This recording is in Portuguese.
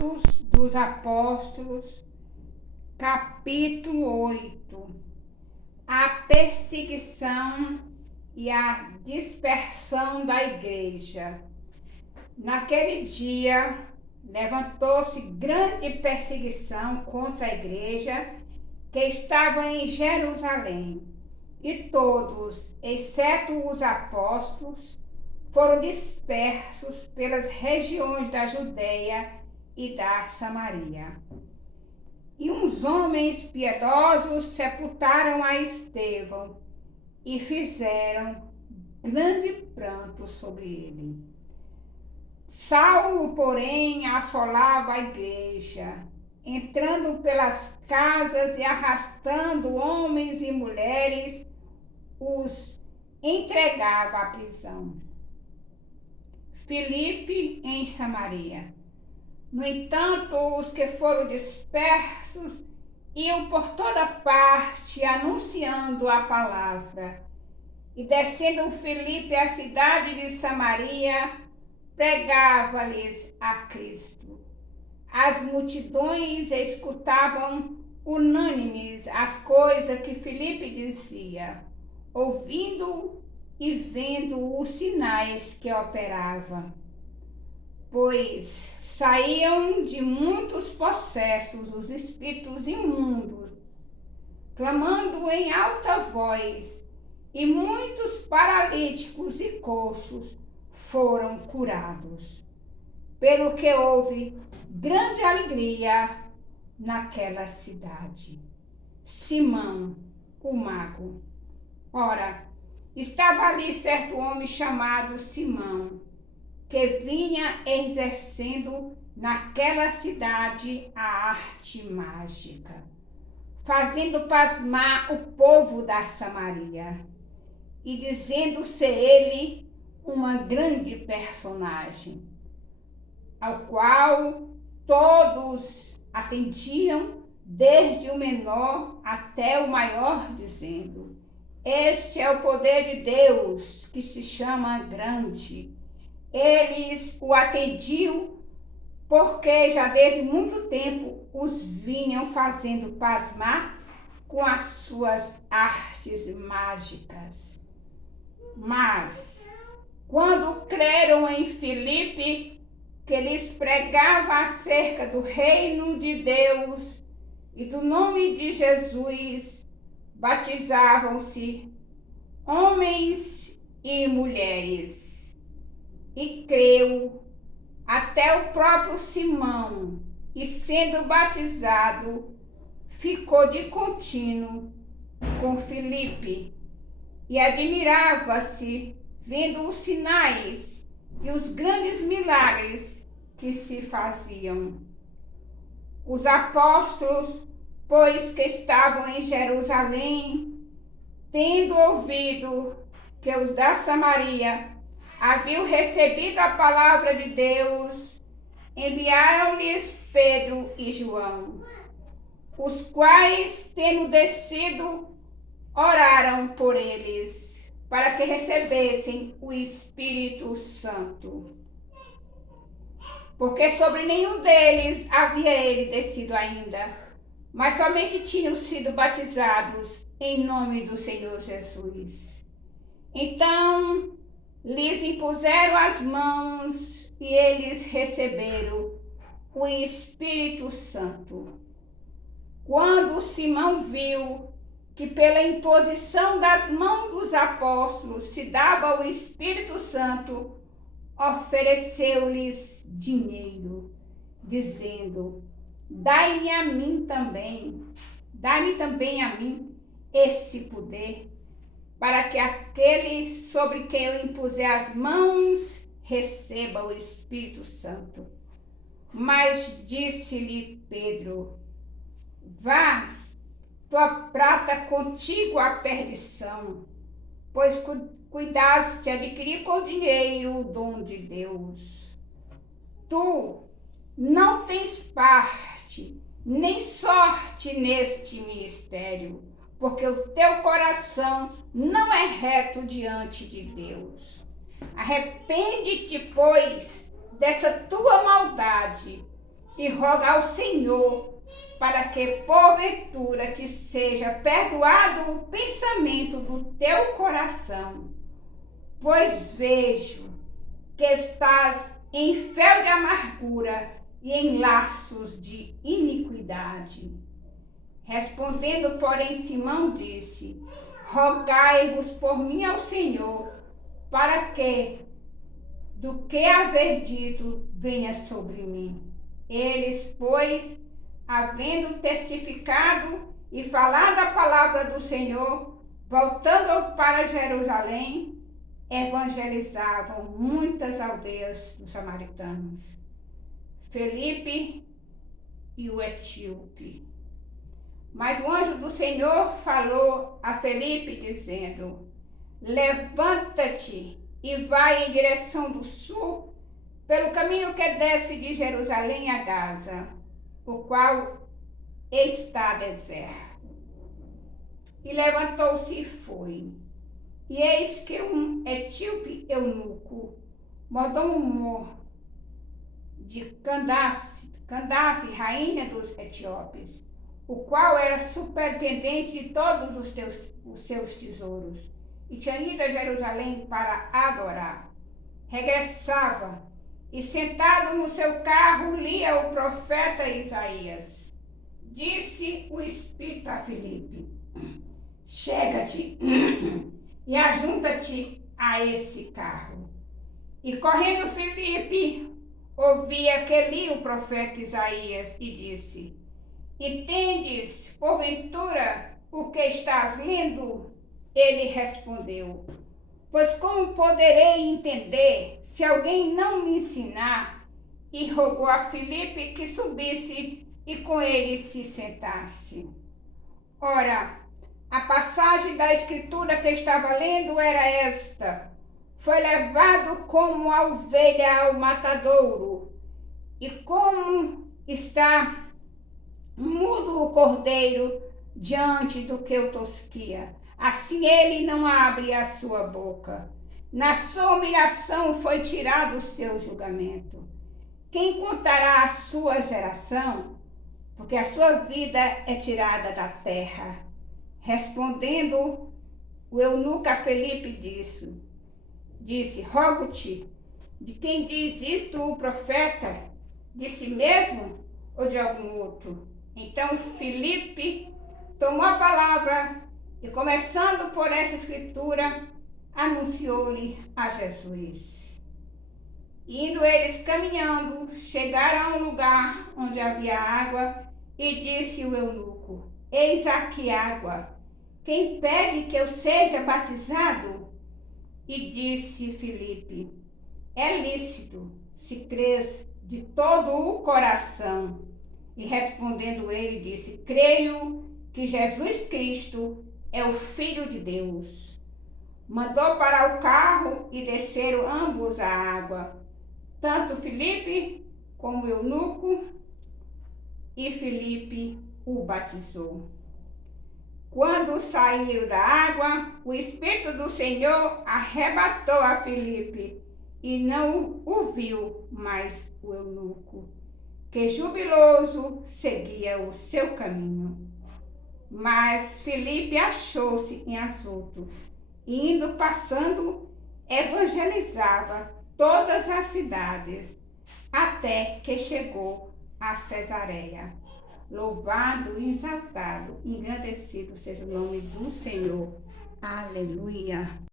Atos dos Apóstolos, capítulo 8. A perseguição e a dispersão da igreja. Naquele dia, levantou-se grande perseguição contra a igreja que estava em Jerusalém, e todos, exceto os apóstolos, foram dispersos pelas regiões da Judeia e da Samaria. E uns homens piedosos sepultaram a Estevão e fizeram grande pranto sobre ele. Saulo, porém, assolava a igreja, entrando pelas casas e arrastando homens e mulheres, os entregava à prisão. Filipe em Samaria. No entanto, os que foram dispersos iam por toda parte anunciando a palavra. E descendo Filipe à cidade de Samaria, pregava-lhes a Cristo. As multidões escutavam unânimes as coisas que Filipe dizia, ouvindo e vendo os sinais que operava. Pois saíam de muitos possessos os espíritos imundos, clamando em alta voz, e muitos paralíticos e coxos foram curados, pelo que houve grande alegria naquela cidade. Simão, o mago. Ora, estava ali certo homem chamado Simão, que vinha exercendo naquela cidade a arte mágica, fazendo pasmar o povo da Samaria, e dizendo ser ele uma grande personagem, ao qual todos atendiam, desde o menor até o maior, dizendo: este é o poder de Deus, que se chama grande. Eles o atendiam, porque já desde muito tempo os vinham fazendo pasmar com as suas artes mágicas. Mas, quando creram em Filipe, que lhes pregava acerca do reino de Deus e do nome de Jesus, batizavam-se homens e mulheres. E creu até o próprio Simão, e sendo batizado, ficou de contínuo com Filipe, e admirava-se vendo os sinais e os grandes milagres que se faziam. Os apóstolos, pois que estavam em Jerusalém, tendo ouvido que os da Samaria haviam recebido a palavra de Deus, enviaram-lhes Pedro e João, os quais, tendo descido, oraram por eles, para que recebessem o Espírito Santo. Porque sobre nenhum deles havia ele descido ainda, mas somente tinham sido batizados em nome do Senhor Jesus. Então lhes impuseram as mãos e eles receberam o Espírito Santo. Quando Simão viu que pela imposição das mãos dos apóstolos se dava o Espírito Santo, ofereceu-lhes dinheiro, dizendo: dai-me também a mim esse poder, para que aquele sobre quem eu impuser as mãos receba o Espírito Santo. Mas disse-lhe Pedro: vá, tua prata contigo à perdição, pois cuidaste adquirir com dinheiro o dom de Deus. Tu não tens parte, nem sorte neste ministério, porque o teu coração não é reto diante de Deus. Arrepende-te, pois, dessa tua maldade e roga ao Senhor para que porventura te seja perdoado o pensamento do teu coração, pois vejo que estás em fel de amargura e em laços de iniquidade. Respondendo, porém, Simão disse: rogai-vos por mim ao Senhor, para que, do que haver dito, venha sobre mim. Eles, pois, havendo testificado e falado a palavra do Senhor, voltando para Jerusalém, evangelizavam muitas aldeias dos samaritanos. Felipe e o etíope. Mas o anjo do Senhor falou a Felipe, dizendo: levanta-te e vai em direção do sul, pelo caminho que desce de Jerusalém a Gaza, o qual está deserto. E levantou-se e foi. E eis que um etíope eunuco, mordomo de Candace, rainha dos etíopes, o qual era superintendente de todos os seus tesouros, e tinha ido a Jerusalém para adorar, regressava, e sentado no seu carro lia o profeta Isaías. Disse o Espírito a Filipe: chega-te e ajunta-te a esse carro. E correndo Filipe, ouvia que lia o profeta Isaías e disse: entendes, porventura, o que estás lendo? Ele respondeu: pois como poderei entender se alguém não me ensinar? E rogou a Filipe que subisse e com ele se sentasse. Ora, a passagem da escritura que estava lendo era esta: foi levado como a ovelha ao matadouro, e como está mudo o cordeiro diante do que o tosquia, assim ele não abre a sua boca. Na sua humilhação foi tirado o seu julgamento. Quem contará a sua geração? Porque a sua vida é tirada da terra. Respondendo, o eunuco a Felipe disse: rogo-te, de quem diz isto o profeta? De si mesmo ou de algum outro? Então Filipe tomou a palavra e, começando por essa escritura, anunciou-lhe a Jesus. Indo eles caminhando, chegaram a um lugar onde havia água, e disse o eunuco: eis aqui água, quem pede que eu seja batizado? E disse Filipe: é lícito, se crês de todo o coração. E respondendo ele, disse: creio que Jesus Cristo é o Filho de Deus. Mandou parar o carro e desceram ambos à água, tanto Filipe como o eunuco, e Filipe o batizou. Quando saíram da água, o Espírito do Senhor arrebatou a Filipe, e não o viu mais o eunuco, que jubiloso seguia o seu caminho. Mas Filipe achou-se em Azoto, e indo passando, evangelizava todas as cidades, até que chegou a Cesareia. Louvado, exaltado, engrandecido seja o nome do Senhor. Aleluia.